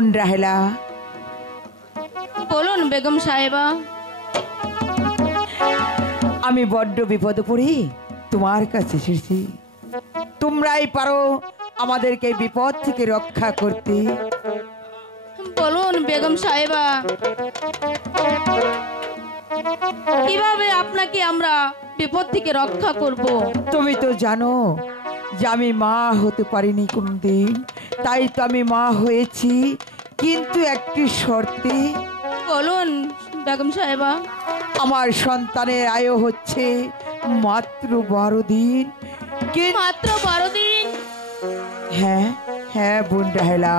বোন রাহেলা। বলুন বেগম সাহেবা। আমি বড্ড বিপদে পড়ি তোমার কাছে এসেছি। তোমরাই পারো আমাদেরকে বিপদ থেকে রক্ষা করতে। বলুন বেগম সাহেবা, কিভাবে আপনাকে আমরা বিপদ থেকে রক্ষা করব? তুমি তো জানো যে আমি মা হতে পারিনি কোনদিন, তাই তো আমি মা হয়েছি, কিন্তু একটি শর্তে। বলুন বেগম সাহেবা। আমার সন্তানের আয়ু হচ্ছে মাত্র 12 দিন। মাত্র 12 দিন? হ্যাঁ হ্যাঁ বোন রাহেলা,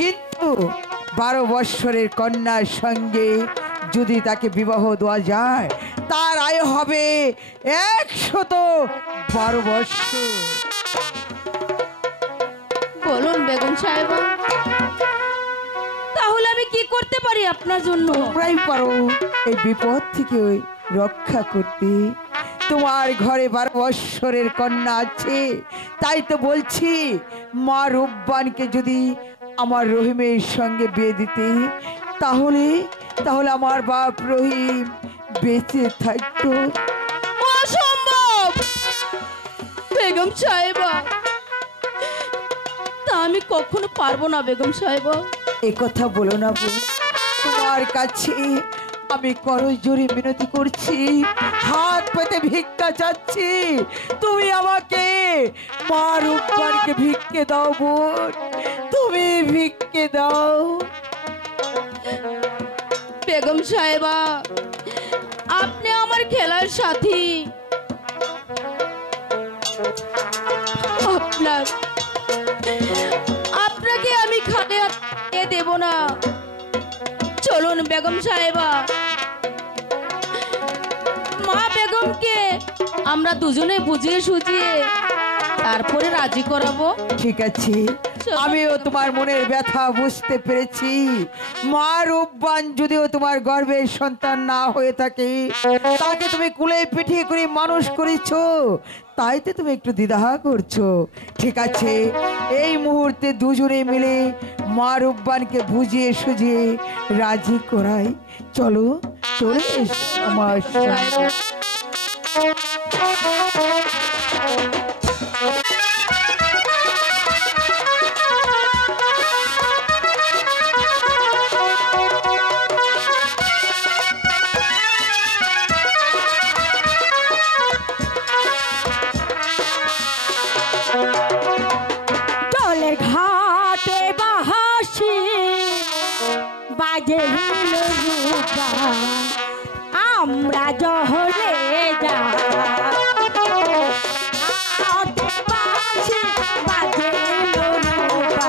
কিন্তু 12 বৎসরের কন্যার সঙ্গে যদি তাকে বিবাহ দেওয়া যায়, তার আয়ু হবে 112 বৎসর। বলুন বেগম সাহেবা, তাহলে আমি কি করতে পারি আপনার জন্য? তোমরাই পারো এই বিপদ থেকে রক্ষা করতে। তোমার ঘরে 12 বৎসরের কন্যা আছে, তাই তো বলছি মা রূপবানকে যদি আমার রহিমের সঙ্গে বিয়ে দিতে, তাহলে তাহলে আমার বাপ রহিম বেঁচে থাকতো। অসম্ভব বেগম সাহেবা, তা আমি কখনো পারবো না বেগম সাহেবা। এ কথা বলো না বোন, তোমার কাছে আমি করজোড়ে মিনতি করছি, হাত পেতে ভিক্ষা চাচ্ছি, তুমি আমাকে মা রূপবানকে ভিক্ষে দাও বোন, তুমি ভিক্ষে দাও। বেগম সাহেবা, আপনি আমার খেলার সাথী, আপনাকে আমি খাতে দেব না। চলুন বেগম সাহেবা, মা বেগমকে আমরা দুজনে বুঝিয়ে সুঝিয়ে তারপরে রাজি করাবো। ঠিক আছে, আমিও তোমার মনের ব্যথা বুঝতে পেরেছি। মা রূপবান যদিও তোমার গর্ভের সন্তান না হয়ে থাকে, তাকে তুমি কুলে পিঠে করে মানুষ করেছো, তাই তো তুমি একটু দ্বিধা করছো। ঠিক আছে, এই মুহূর্তে দুজনে মিলে মা রূপবানকে বুঝিয়ে সুঝিয়ে রাজি করাই। চলো চলে এসো আমার সঙ্গে। চলের ঘাটে বাহাসি বাজে রূপা, আমরা জহরে যা বাজে রূপা,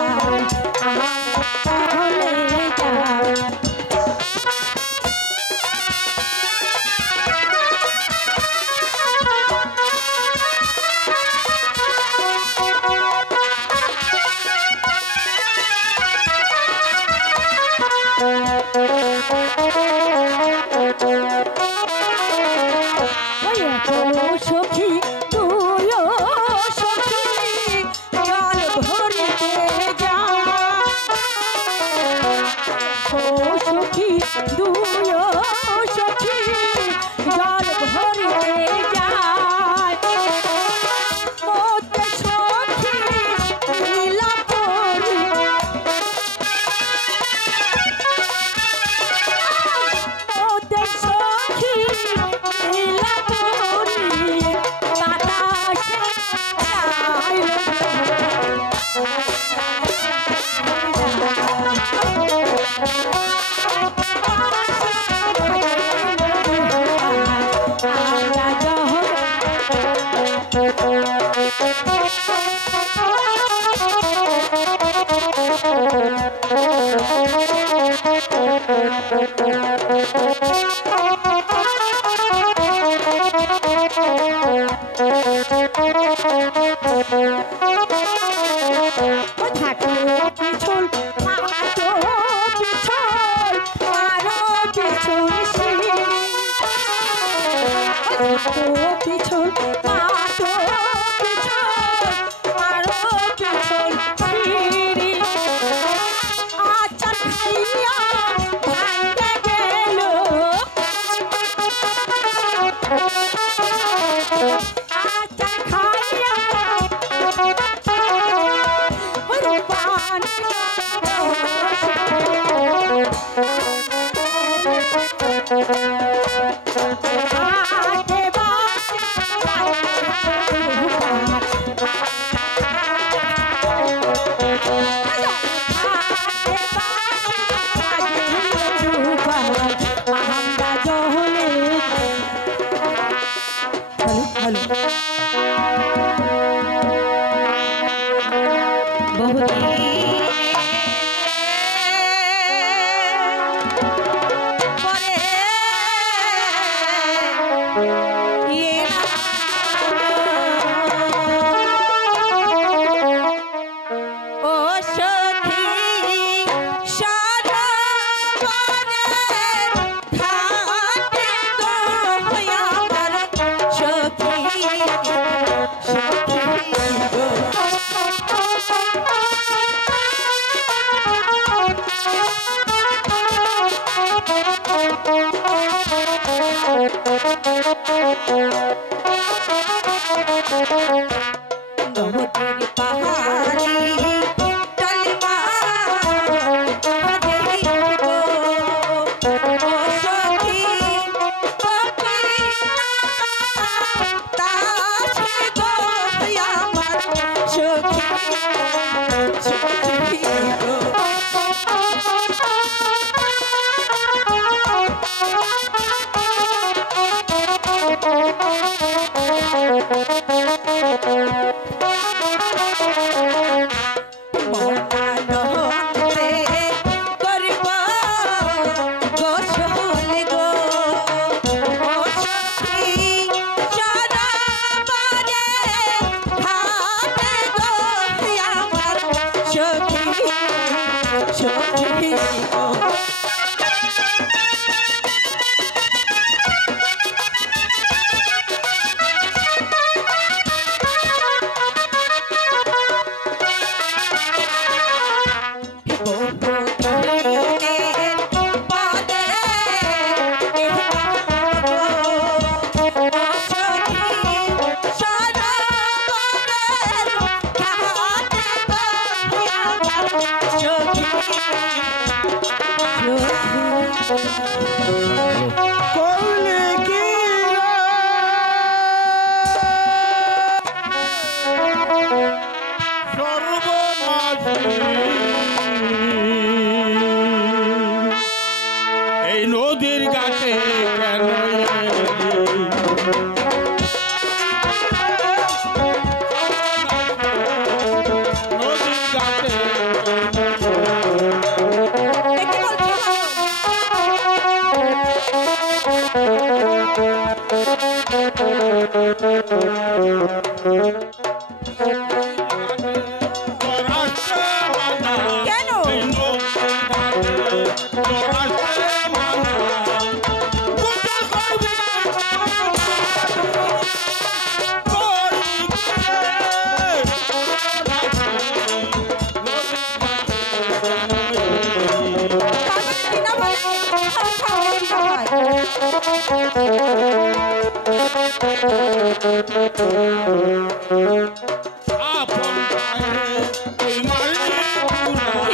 জহরে যা। সখী তুই সখী জল ভরিতে যা, ও সখী তুই সখী জল ভরিতে যায়, মোতে সখী লীলা করি, মোতে সখী লীলা করি, বাতাসে যায় আমরা যখন পিছল পিছল আরো পিছল পিছল পাটো পিছল আরো পিছল সিঁড়ি, আচ্ছা এই নদীর ঘাটে কেন নদীর ঘাটে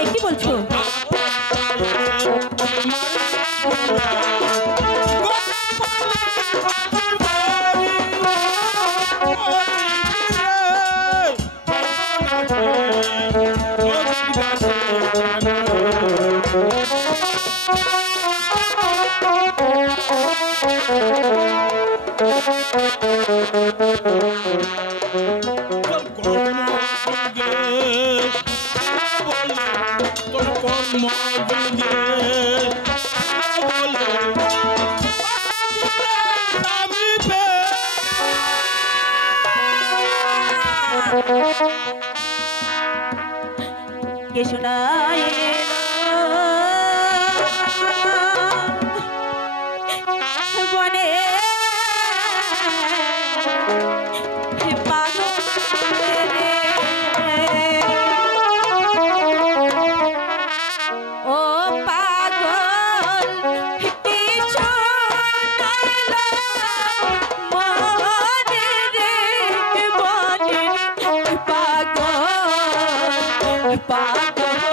কি বলছো? কে শোনায় বনে ও পাগল কি শোনাইলো মনে রে বনে পাগল পাগল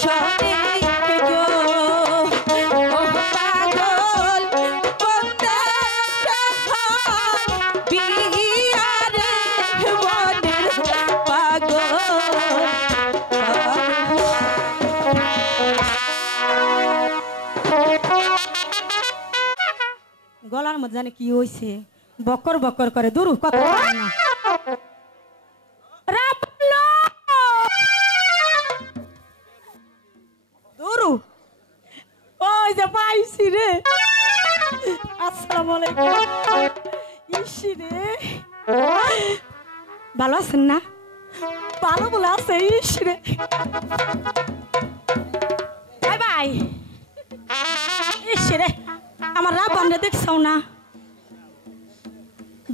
শোনে গো ও পাগল বন্দে বিহারে বনের পাগল গলার মধ্যে জানে কি হইছে বকর বকর করে দূর কথা বলে না রাবলো দূরু ওই যে পাইছি রে আসসালামু আলাইকুম ইসি রে ভালো আছেন না ভালো বলে আছে ইসি রে বাই বাই ইসি রে আমার রাবণ রে দেখছাও না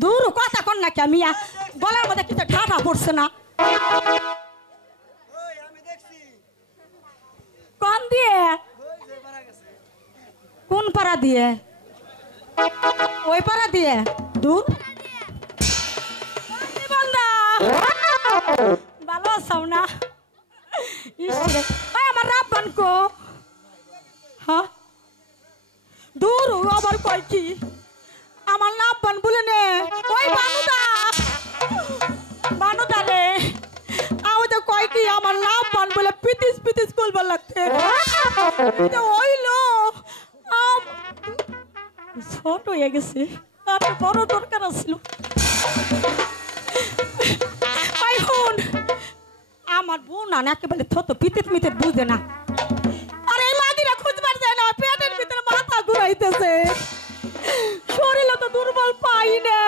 দূর কথা কন না কে মিয়া গলার মধ্যে কিছু ঠাঠা পড়ছে না কোন দিয়ে কোন পাড়া দিয়ে ওই পাড়া দিয়ে দূর বন্ধা ভালো আছাও না ইসরে ওই আমার রাবণ কো হ্যাঁ দূর আবার কয় কি আমার নাম বান বলে নে ওই বানুদা রে আও তো কয় কি আমার নাম বান বলে পিতিস পিতিস করবার লাগতে তো হইলো ছোট হয়ে গেছে তার বড় দরকার আছিল আই বোন আমার বোন না একেবারে থত পিতিস মিতিস বুঝে না আরে এই মাগিরা খুঁজবার যায় না পেটের ভিতরে মাথা ঘুরাইতেছে শরীরে তো দুর্বল পাই না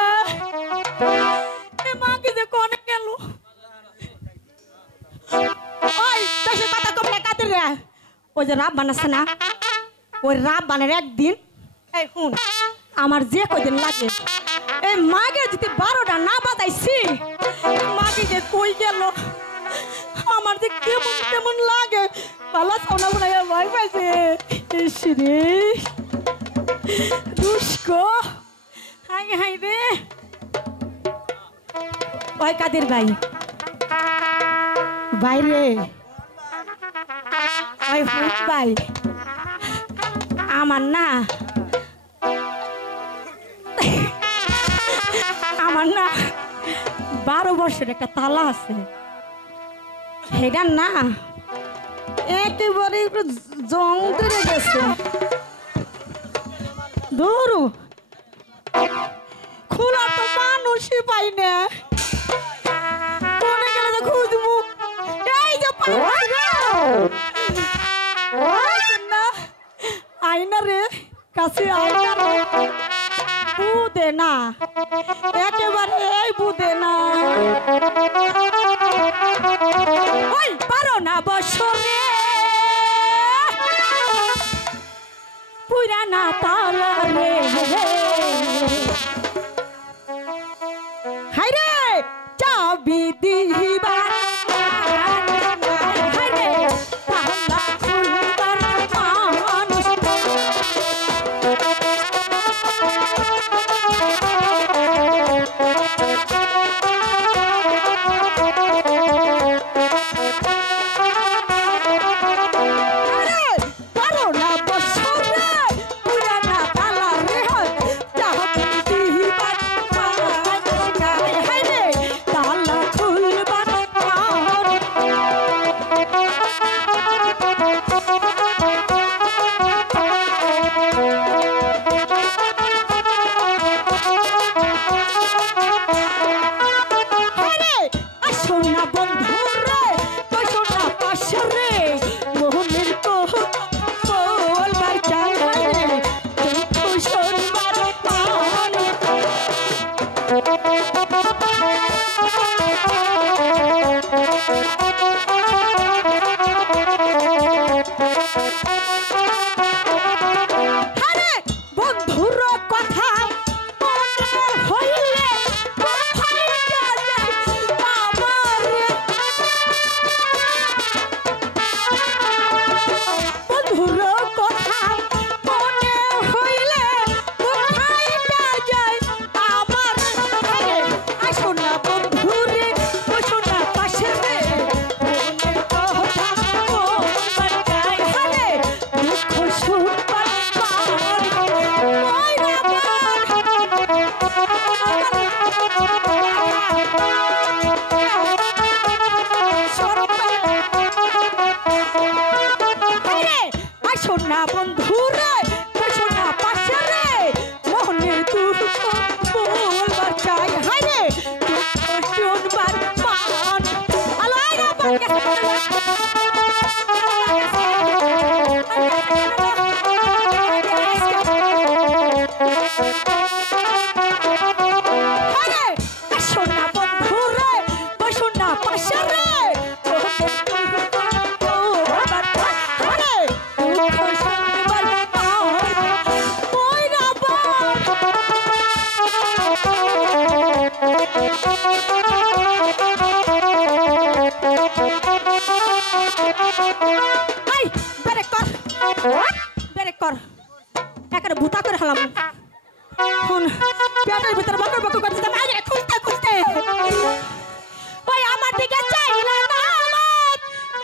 এ মাকে যে কোনে গেল ওই বেশি কথা কম না কাদের রে ওই যে রাব বানাচ্ছে না ওই রাব বানের একদিন এই হুন আমার যে কয়দিন লাগে এই মাকে যদি 12টা না বাজাইছি মাকে যে কই গেল আমার যে কেমন কেমন লাগে পালা সোনা বুড়াইয়া ভয় পাইছে রে দুষ্কো হাই হাই রে ওই কাদের ভাই ভাই রে ওই ফুট ভাই আমার না আমার না 12 বছরের একটা তালা আছে সেটা না একেবারে জং ধরে গেছে দূরু খোলা তো মানুষই পাই না কোনে গেলে তো খুঁজবো এই যে না আইনা রে কাছে আইনা রে বুদে না একেবারে এই বুদে না ওই 12 বছরে পুরানা তালা রে হাই রে চাবি দিবা হাই রে তাহলা সুন্দর মানুষ সোনা বন্ধু রে সোনা পাশে রে মনের দুঃখ বলবার চাই হাই রে শুনবার মান আলো আই রে সোনা বন্ধু রে সোনা পাশে রে ভূতা করে হালাম পেটের ভিতরে বকর বকর করতে খুঁজতে খুঁজতে ওই আমার দিকে চাইলা না আমার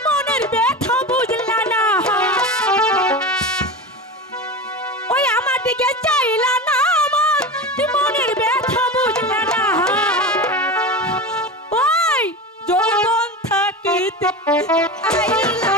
মনের ব্যথা বুঝলা না ওই আমার দিকে চাইলা না আমার মনের ব্যথা বুঝলা না ওই যৌবন থাকিতে আইলা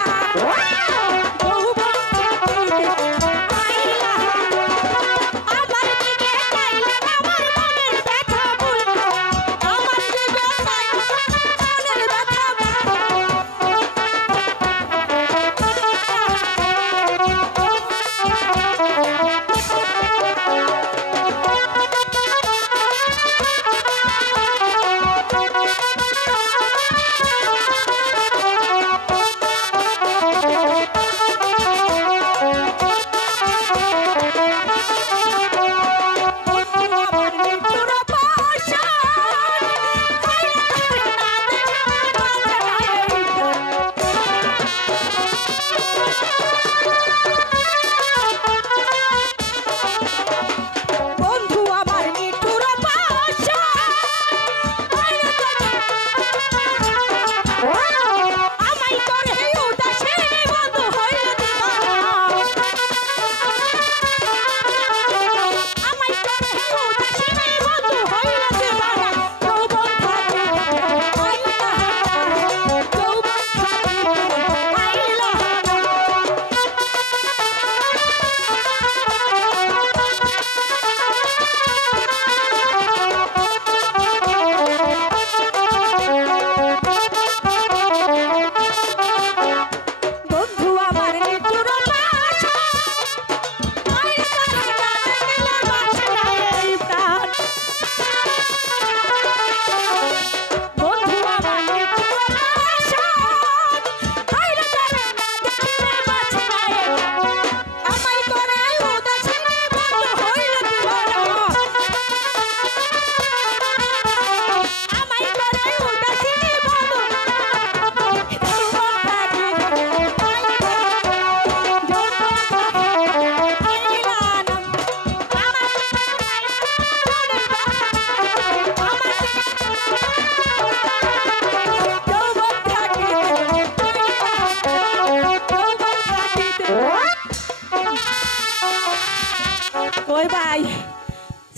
ওই ভাই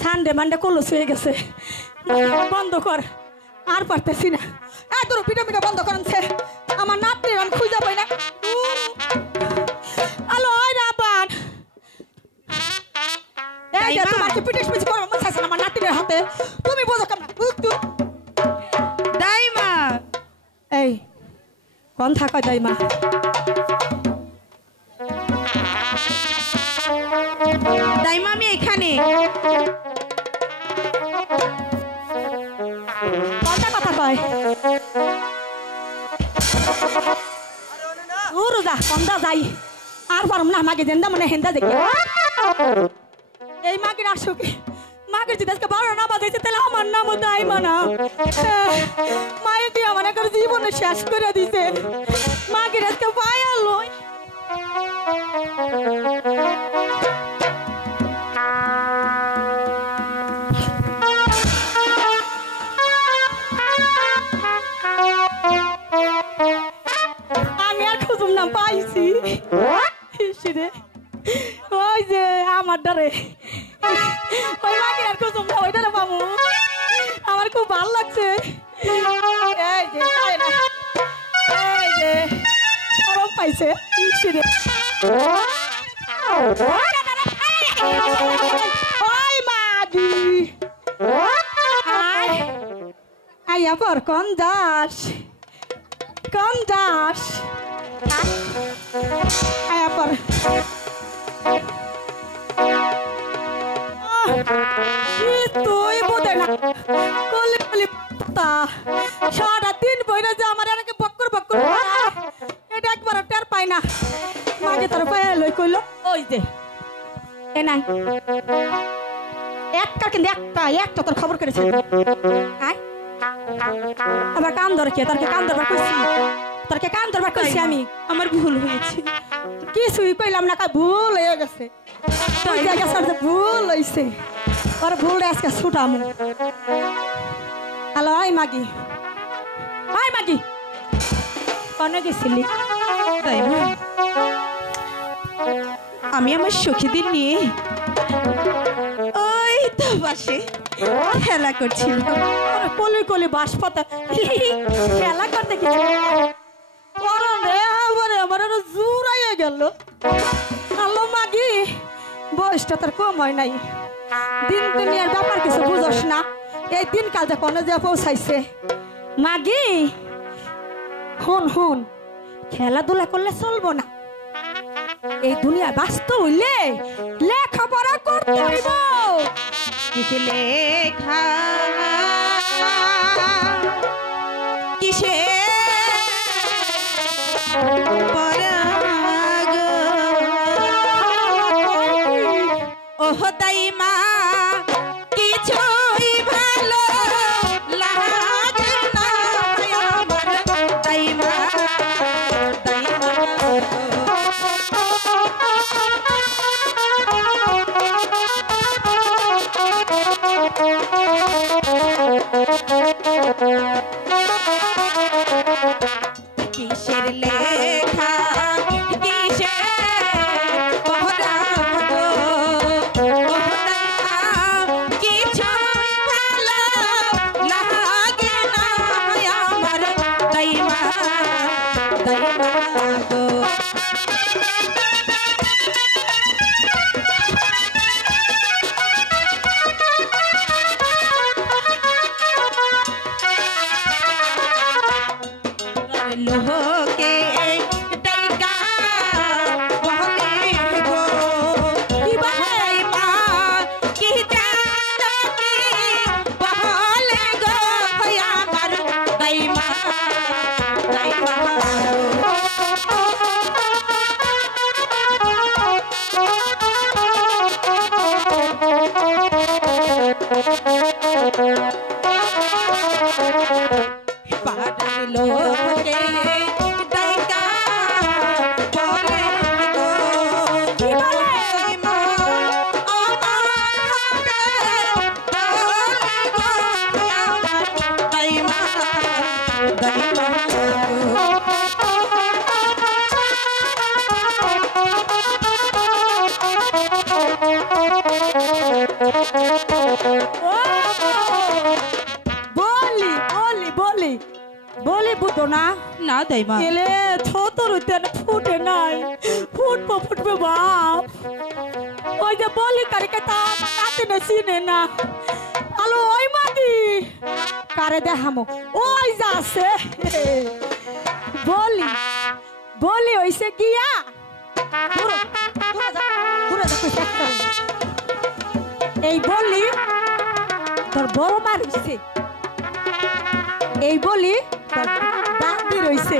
সানডে মানডে কলস হয়ে গেছে বন্ধ কর আর পারতেছি না এত পিঠা পিঠা বন্ধ করেছে আমার নাতনি আমি খুঁজে পাই না আলো ওই রাবান এই যে তোমার কি পিটিস পিটিস করো মন চাইছে আমার নাতনির হাতে তুমি বোঝো কেমন দাইমা এই কোন থাকা দাইমা দাইমা আমি এখানে কথা কয় যা কন্দা যাই আর পারম না মাকে দেন মানে হেন্দা দেখি এই মাকে আসো কি মাকে যদি আজকে 12 না বাজাইছে তাহলে আমার নামও দাইমা না মায়ে দিয়ে আমার একটা জীবনে শেষ করে দিছে মাকে আজকে পায়া লই পাইছি ওই যে আমার ডরে ওই মাকে আর খুঁজুম না ওইটা পাবো আমার খুব ভালো লাগছে এই যে সরম পাইছে ওই মাগি আয়া পর কোন দাস আয়া পর তুই বোধে না কলি কলি তা সারা দিন বইরা যে আমার এনাকে বক্কর বক্কর এটা একবার টের পাই না মাগে তোর পায়ে লই কইলো ওই যে এ নাই একটা কিন্তু একটা তোর খবর করেছে আয় আবার কান ধরে কে তোরকে কান ধরবার কইছি আমি আমার ভুল হয়েছে। কিছুই কইলাম না ভুল হয়ে গেছে তুই জায়গা ছাড়তে ভুল হইছে ওর ভুল আজকে ছুটাম হ্যালো আই মাগি কনে গেছিলি তাই না? আমি আমার সখীদের নিয়ে ওই তো বাসে খেলা করছিলাম। কলি কলি বাস পাতা খেলা করতে গেছি আমার জুড়াইয়া গেল হ্যালো মাগি বয়সটা তোর কম হয় নাই দিন দুনিয়ার ব্যাপার কিছু বুঝস না এই দিনকাল যে কোনো যে পৌঁছাইছে মাগি হন খেলাধুলা করলে চলবো না এই দুনিয়া বাঁচতে হইলে লেখাপড়া করতে হইব কিসে লেখা কিসে পরাগ ওহ তাই মা কিছুই ভালো লাগে না আমার তাই মা কিসের লেখা কিসের পরাগ কিছুই ভালো লাগে না আমার তাই মা গো লোহকে ডাইকা বলে গো কি ভাই মা কি জানো কি বলে গো আমার দাই মা পাড়ার লোকে ডাইকা বলে গো কি বলে মা আমার বলে গো আমার দাই মা বলি বুঝো না না দাইমা এলে ছোটর ফুটে নাই ফুটবে বাপ ওই যে বলি কারিকে তার নাতে না চিনে না আলো ওই মাগি কারে দেখামো ওই যা আছে বলি হইছে গিয়া এই বলি তোর বড় মার হইছে এই বলি দাঁতি রইছে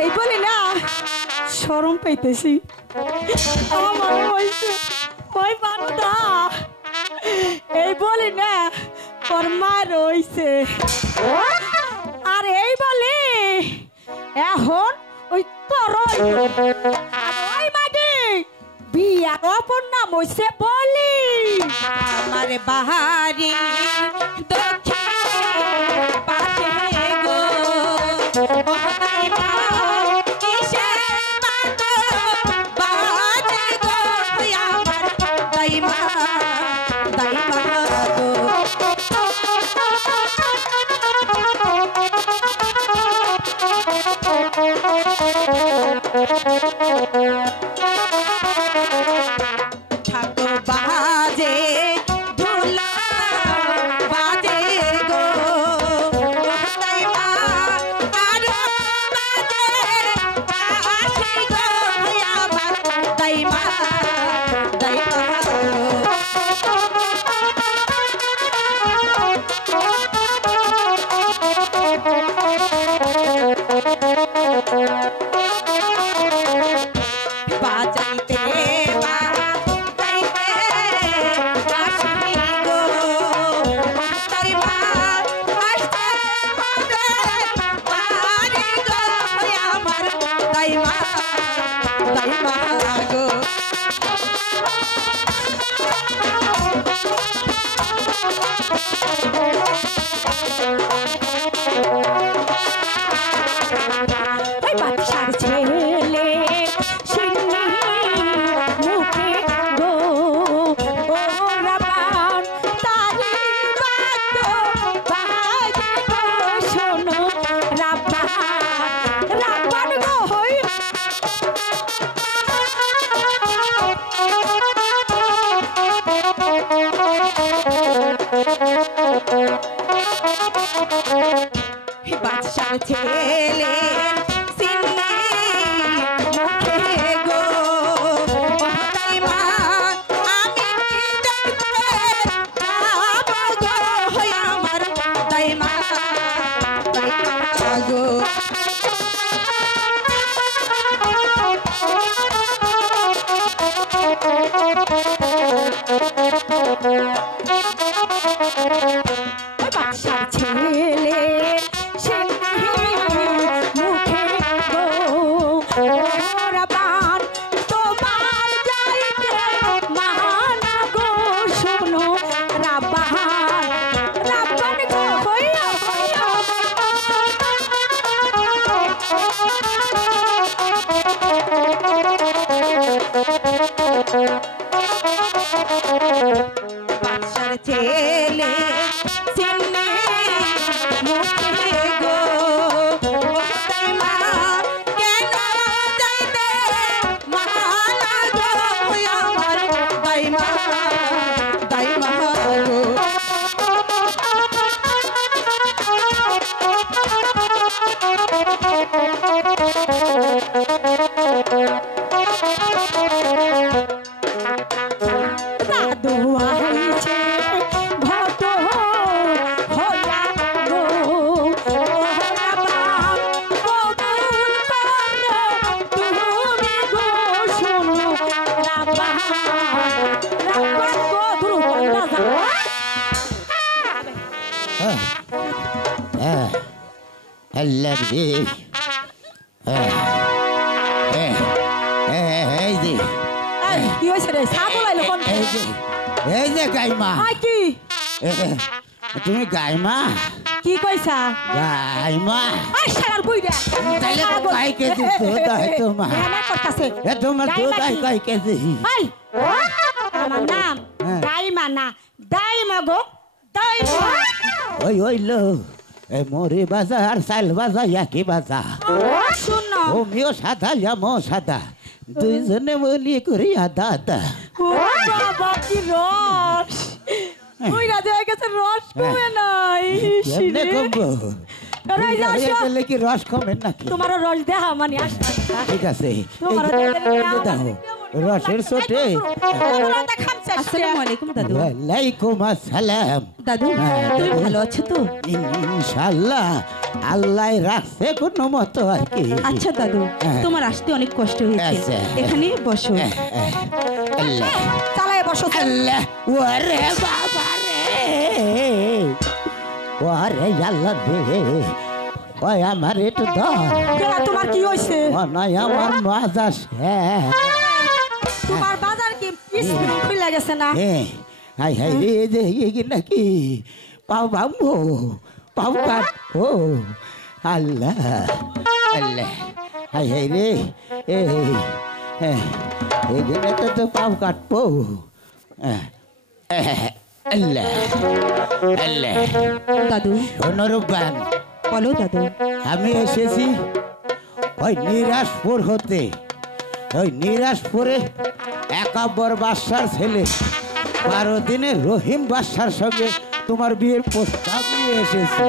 এই বলি না শরম পাইতেছি আমার হইছে ওই বানুদা এই বলি না ওর মা রইছে আর এই বলি এখন ওই তোর ওই মাগি বিয়ার অপর নাম হইছে বলি আমার বাহারি দক্ষিণ পাশে গো তাই মা কিসের বাতো বাজে গো আমার তাই মা গো ঠাকুর বাজে ঢোলা বাজে গো তাই মা আরো বাজে বাঁশি গো আমার তাই মা বাজাইতে বাজাইতে বাঁশি গো তাই মা আসতে হবে বাড়ি গো আমার তাই মা গো ওই বাদশার ছেলে সিন্নি মুখে গো ও রাবান তারি বাত বাজে গো শোনো রাবান গো হই বাদশার ছেলে সিন্নি মুখে গো তাই মা আমি দেখতে যাব গো আমার তাই মা গো বাদশার ছেলে মুখে গো রাবান তোমার যাইতে মানা গো শোনো রাবান গো হইয়া বাদশার ছেলে সিন্নি মুখে গো তাই মা কেন যাইতে মানা গো আমার তাই মা গো দাদু আইছে ঘট হইয়া গো রাবান কবুল করো তুমি গো শোনো রাবান গো দুরু কন্যা যাও আল্লাহ রে এই যে কি হয়েছে রে সাবু লাইলো কোন এই যে গাইমা আই কি তুমি গাইমা কি কইছা গাইমা আই শালার বুইড়া তাইলে কয় কেজি দুধ হয় তোমার এনে করতাছে তোমার দুধ হয় কয় কেজি আই আমার নাম দাইমা না দাইমা গো দাইমা ওই লো এই মরি বাজা আর চাল বাজা একই বাজা শুনো ওমিও সাদা জামো সাদা দুইজনে বলি করি আদা আদা ও বাবা কি রস বুইড়া যায় গেছে রস কমে নাই কেমনে কমবো আরে এই যে আসো। গেলে কি রস কমে নাকি তোমার রস দেখা মানে আসা ঠিক আছে তোমার দাও রসের ছোটে আসসালামু আলাইকুম দাদু ওয়ালাইকুম আসসালাম দাদু তুমি ভালো আছো তো ইনশাআল্লাহ আল্লাহ রাখছে কোনো মতো আর কি আচ্ছা দাদু তোমার আসতে অনেক কষ্ট হয়েছে আচ্ছা। এখানে বসো আল্লাহ চালায় বসো আল্লাহ ওরে বাবা রে ওরে আল্লাহ রে ওই আমার একটু ধর তোমার কি হইছে নয় আমার মাজা শেষ তোমার বাজার কি স্প্রিং খুলে গেছে না হাই হাই রে যে কি নাকি পাও ভাঙবো পাও কাটবো আল্লাহ আল্লাহ হাই হাই রে এখানে তো পাও কাটবো আল্লাহ আল্লাহ দাদু সোনরূপান বলো দাদু আমি এসেছি ওই নিরাজপুর হতে, ওই নিরাজপুরে একাব্বর বাদশার ছেলে 12 দিনে রহিম বাদশার সঙ্গে তোমার বিয়ের প্রস্তাব নিয়ে এসেছে।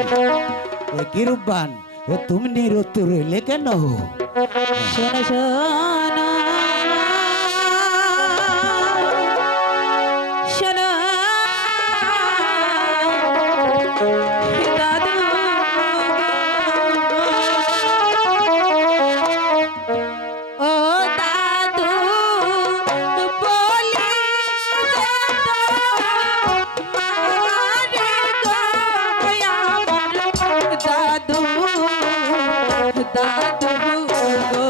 এ কিরূপবান, এ তুমি নিরুত্তর রইলে কেন? শোনো শোনো শোনো দাদু ও দাদু বলি দাদু দাদু গো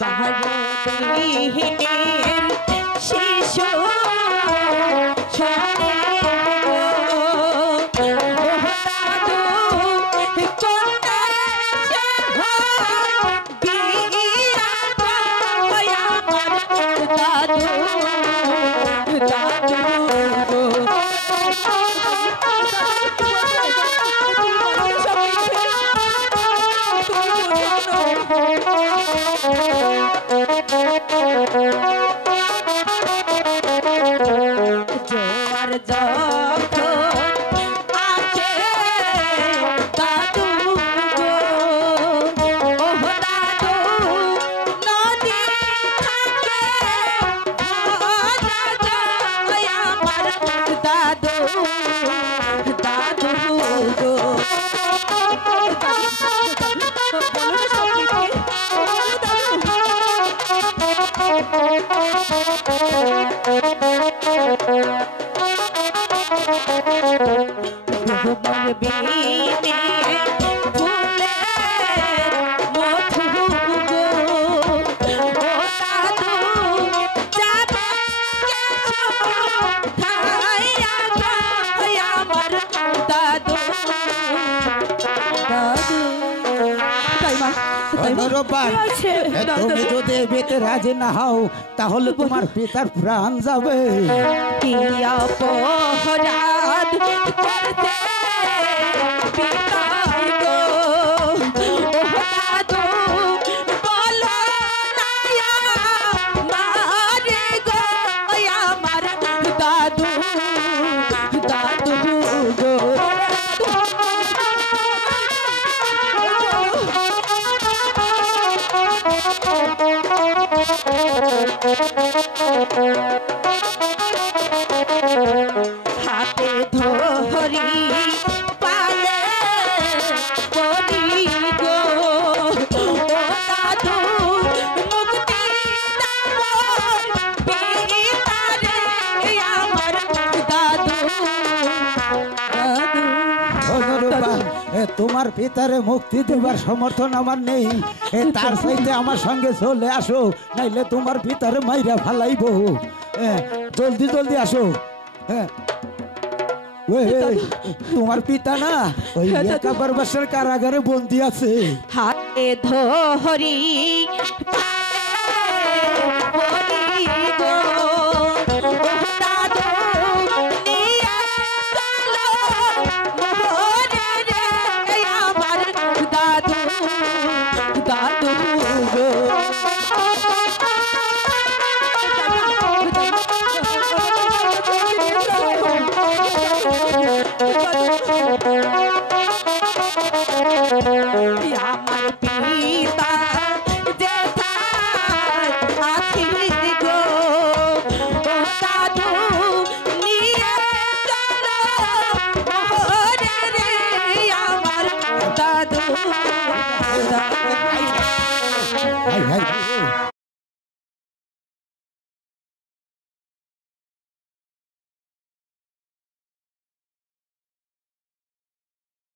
বাহারুদ্দিনের শিশু শোনে গো দাদু কোনটা বিয়া দাদু দাদু গো জোয়ার যখন আসে দাদু গো ওহ দাদু নদী থাকে আমার দাদু দাদু গো অনুরূপবান, এ তুমি যদি এ বিয়েতে রাজি না হও তাহলে তোমার পিতার প্রাণ যাবে। কি অপরাধ করতে পিতাই গো ওহ দাদু বলো না মারে গো আমার দাদু দাদু গো হাতে ধরি পালে করি গো ও দাদু মুক্তি দাও পিতারে আমার দাদু দাদু অনুরূপবান, এ তোমার পিতারে মুক্তি দেবার সমর্থন আমার নেই। এ তার সাথে আমার সঙ্গে চলে আসো, নাইলে তোমার পিতারে মাইরা ফালাইব। জলদি জলদি আসো। হ্যাঁ, তোমার পিতা না ওই একাব্বর বাদশার কারাগারে বন্দি আছে। হাতে ধরি বলি গো দাদু নিয়ে চলো মোহরে রে আমার দাদু দাদু গো আমার পিতা যেথায় আছি গো ও দাদু নিয়ে চলো মোহরে রে আমার দাদু হাই হাই